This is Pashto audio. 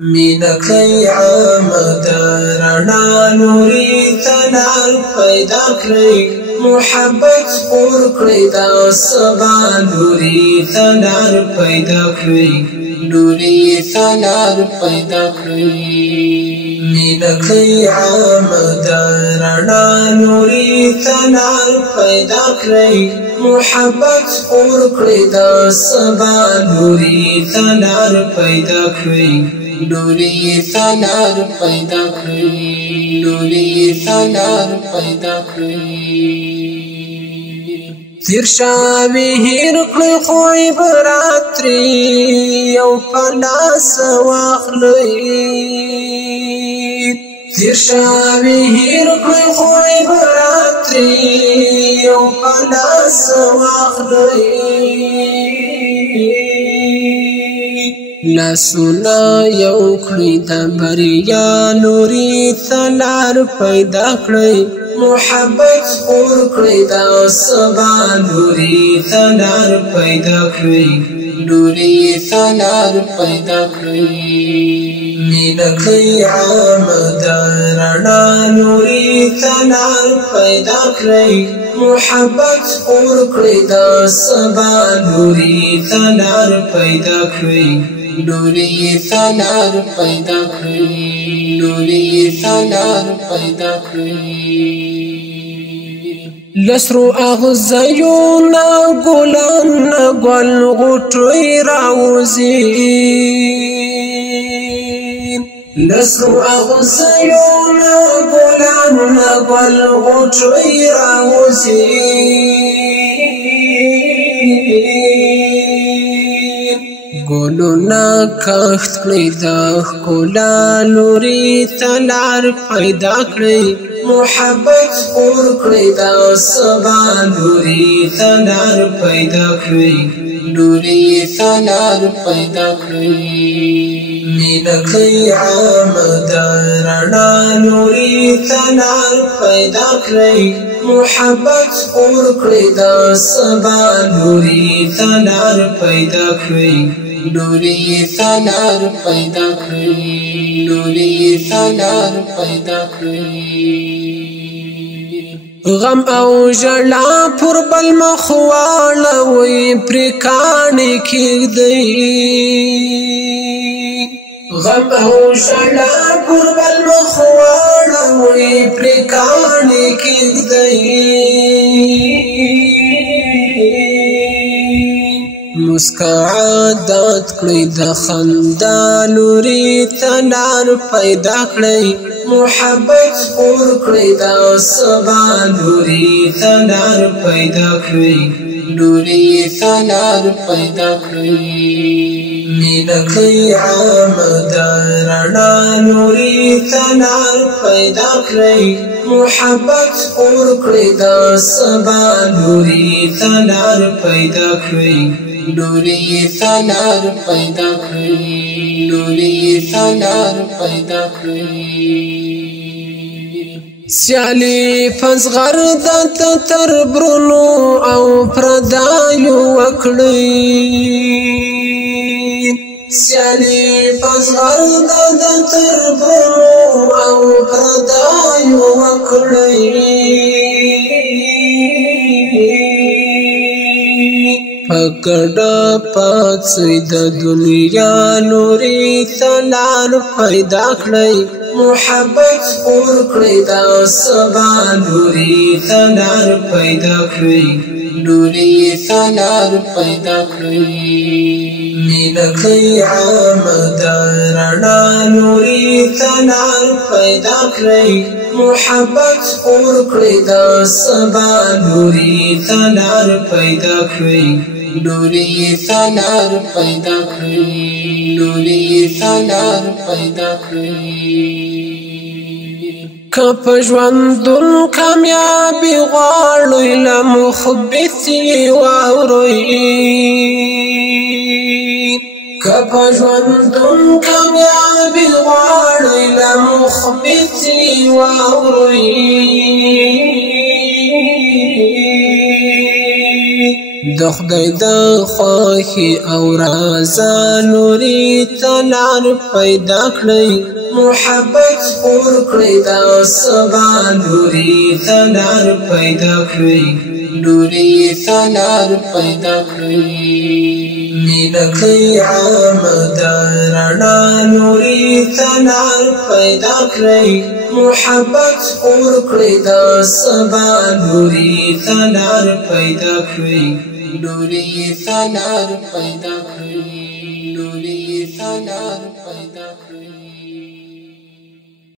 مینا کئی عامد رڼا نوري تلار پیدا کړی محبت خور کړی دا سبا نوري تلار پیدا کړی نوري تلار پیدا کړی مینا کئی عامد رڼا نوري تلار پیدا کړی محبت خور کړی دا سبا نوري تلار پیدا کړی نوری تلار پیدا کړی نوری تلار پیدا کړی تیر شاوی هیر کړی خو براتری یو پلاس واخلی تیر شاوی هیر کړی خو براتری یو پلاس واخلی لاسونا یو کړی د بریا نوري تلار پیدا کړی محبت خور کړی دا سبا نوري تلار پیدا کړی نوري تلار پیدا کړی مینا کئی عامد رڼا نوري تلار پیدا کړی محبت خور کړی دا سبا نوري تلار پیدا کړی نوری تلار پیدا کړی نوری تلار پیدا کړی لسرو اغزیونا ګلان ګل غټوي راوزي لسرو اغزیونا ګلان ګل غټوي راوزي ګلونا کښت کړی د ښکلا نوري تلار پیدا کړی محبت خور کړی دا سبا نوري تلار پیدا کړی نوري تلار پیدا کړی مینا کئی عامد رڼا نوري تلار پیدا کړی محبت خور کړی دا سبا نوري تلار پیدا کړی نوری تلار پیدا کړی نوری تلار پیدا کړی غم او ژړا پر بل مخواړوي پر کاڼي کېږدئ غم او ژړا پر بل مخواړوي پر کاڼي کېږدئ مسکا عادت کړی د خندا نوري تلار پیدا کړی محبت خور کړی دا سبا نوري تلار پیدا کړی نوري تلار پیدا کړی مینا کئی عامد رڼا نوري تلار پیدا کړی محبت خور کړی دا سبا نوري تلار پیدا کړی نوری تلار پیدا کړی نوری تلار پیدا کړی سیالی پزغر د تر برونو او پردایو وکړی سیالی پزغر د تر برونو او پردایو وکړی پکړه پاتې د دنیا نوري تلار پیدا کړی محبت خور کړی دا سبا نوري تلار پیدا کړی نوري تلار پیدا کړی مینا کئی عامد رڼا نوري تلار پیدا کړی محبت خور کړی دا سبا نوري تلار پیدا کړی نوری تلار پیدا کړی نوری تلار پیدا کړی کپ ژوندون کامیابی غواړئ له محبت واورئ کپ ژوندون کامیابی غواړئ له محبت واورئ د خدای د خوښي او رضا لوري ته لار پیدا کړئ محبت خور کړئ دا سبا لوري ته لار پیدا کړئ لوري ته لار پیدا کړئ مینا کړئ عام د رڼا لوري ته لار پیدا کړئ محبت خور کړئ دا سبا لوري ته لار پیدا کړئ لوري ته لار پیدا کړئ لوري ته لار پیدا کړئ